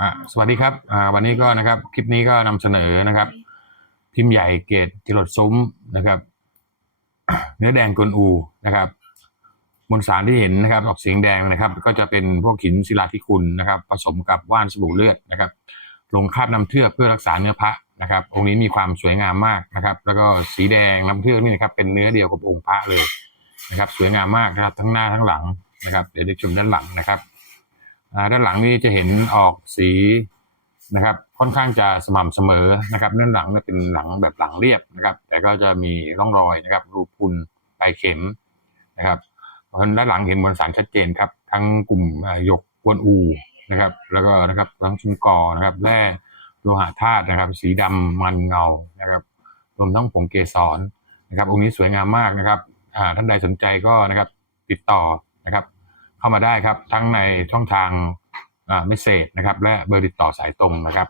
อ่าสวัสดีครับอ่าวันนี้ก็นะครับคลิปนี้ก็นำเสนอนะครับ พิมพ์ใหญ่เกตจรดซุ้มนะครับ เนื้อแดงกลอูนะครับมวลสารที่เห็นนะครับ ออกสีแดงนะครับ ก็จะเป็นพวกหินศิลาธิคุณนะครับ ผสมกับว่านสบู่เลือดนะครับ ลงคาบน้ำเทือกเพื่อรักษาเนื้อพระนะครับ องค์นี้มีความสวยงามมากนะครับ แล้วก็สีแดงน้ำเทือกนี่นะครับ เป็นเนื้อเดียวกับองค์พระเลยนะครับ สวยงามมากนะครับทั้งหน้าทั้งหลังนะครับ เดี๋ยวได้ชมด้านหลังนะครับ ด้านหลังนี้จะเห็นออกสีนะครับค่อนข้างจะสม่ำเสมอนะครับด้านหลังเป็นหลังแบบหลังเรียบนะครับ แต่ก็จะมีร่องรอยนะครับ รูพุนปลายเข็มนะครับเพราะฉะนั้นด้านหลังเห็นมวลสารชัดเจนครับ ทั้งกลุ่มหยกกวนอูนะครับ แล้วก็นะครับทั้งชุนกอนะครับแร่โลหะธาตุนะครับ สีดำมันเงานะครับ รวมทั้งผงเกสรนะครับองค์นี้สวยงามมากนะครับท่านใดสนใจก็นะครับติดต่อนะครับ เข้ามาได้ครับ ทั้งในช่องทางเมสเซจนะครับ และเบอร์ติดต่อสายตรงนะครับ